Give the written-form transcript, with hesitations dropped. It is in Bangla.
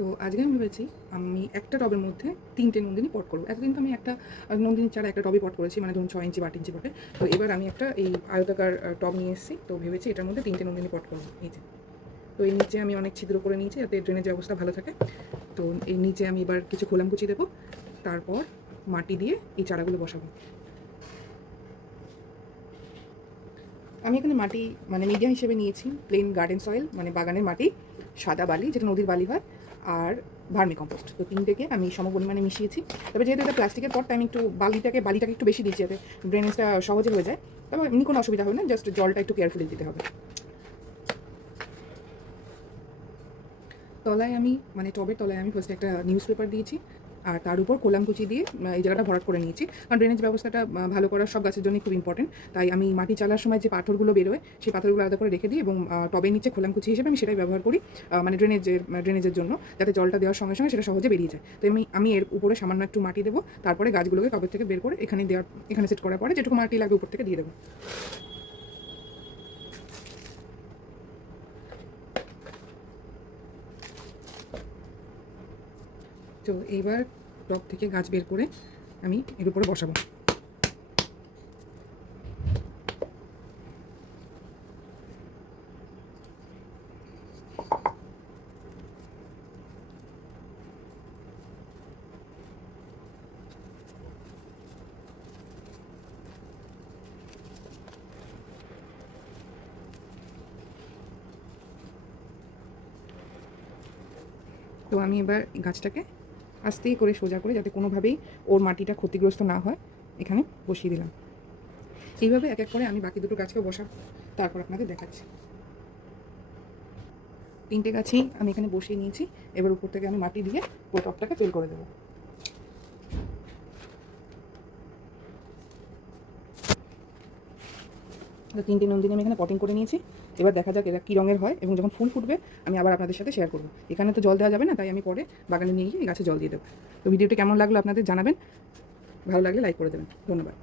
তো আজকে আমি ভেবেছি আমি একটা টবের মধ্যে ৩টে নন্দিনী পট করবো। এতদিন তো আমি একটা নন্দিনীর চারা একটা টবে পট করেছি, মানে ধরুন ৬ ইঞ্চি বা ৮ ইঞ্চি পটে। তো এবার আমি একটা এই আয়তাকার টব নিয়ে এসেছি। তো ভেবেছি এটার মধ্যে ৩টে নন্দিনী পট করবো। এই যে, তো এই নিচে আমি অনেক ছিদ্র করে নিয়েছি যাতে ড্রেনেজ ব্যবস্থা ভালো থাকে। তো এই নিচে আমি এবার কিছু খোলামকুচি দেবো, তারপর মাটি দিয়ে এই চারাগুলো বসাবো। আমি এখানে মাটি মানে মিডিয়া হিসেবে নিয়েছি প্লেন গার্ডেন সয়েল, মানে বাগানের মাটি, সাদা বালি যেটা নদীর বালি হয়, আর ভার্মি কম্পোস্ট। তো তিনটেকে আমি সম পরিমাণে মিশিয়েছি। তবে যেহেতু এটা প্লাস্টিকের পটটা, আমি একটু বালিটাকে একটু বেশি দিচ্ছি যাতে ড্রেনেজটা সহজে হয়ে যায়। তবে এমনি কোনো অসুবিধা হবে না, জাস্ট জলটা একটু কেয়ারফুলি দিতে হবে। তলায় আমি মানে টবের তলায় আমি ফার্স্টে একটা নিউজ পেপার দিয়েছি, আর তার উপর কলামকুচি দিয়ে এই জায়গাটা ভরাট করে নিয়েছি। কারণ ড্রেনেজ ব্যবস্থাটা ভালো করা সব গাছের জন্যই খুব ইম্পর্টেন্ট। তাই আমি মাটি চালার সময় যে পাথরগুলো বেরোয় সেই পাথরগুলো আলাদা করে রেখে দিই, এবং টবের নিচে খোলামকুচি হিসেবে আমি সেটাই ব্যবহার করি, মানে ড্রেনেজের জন্য, যাতে জলটা দেওয়ার সঙ্গে সঙ্গে সেটা সহজে বেরিয়ে যায়। তো আমি এর উপরে সামান্য একটু মাটি দেবো, তারপরে গাছগুলোকে টবের থেকে বের করে এখানে সেট করার পরে যেটুকু মাটি লাগবে উপর থেকে দিয়ে দেবো। তো এইবার টব থেকে গাছ বের করে আমি এর উপরে বসাবো। তো আমি এবার গাছটাকে আস্তে করে সোজা করে, যাতে কোনোভাবেই ওর মাটিটা ক্ষতিগ্রস্ত না হয়, এখানে বসিয়ে দিলাম। এইভাবে এক এক করে আমি বাকি দুটো গাছকেও বসাবো, তারপর আপনাদের দেখাচ্ছি। 3টে গাছই আমি এখানে বসিয়ে নিয়েছি। এবার উপর থেকে আমি মাটি দিয়ে পুরো টবটাকে ফিল করে দেবো। তো 3টে নন্দিনী আমি এখানে পটিং করে নিয়েছি। এবার দেখা যাক এরা কী রঙের হয়, এবং যখন ফুল ফুটবে আমি আবার আপনাদের সাথে শেয়ার করবো। এখানে তো জল দেওয়া যাবে না, তাই আমি পরে বাগানে নিয়ে গিয়ে এই গাছে জল দিয়ে দেবো। তো ভিডিওটি কেমন লাগলো আপনাদের জানাবেন, ভালো লাগলে লাইক করে দেবেন। ধন্যবাদ।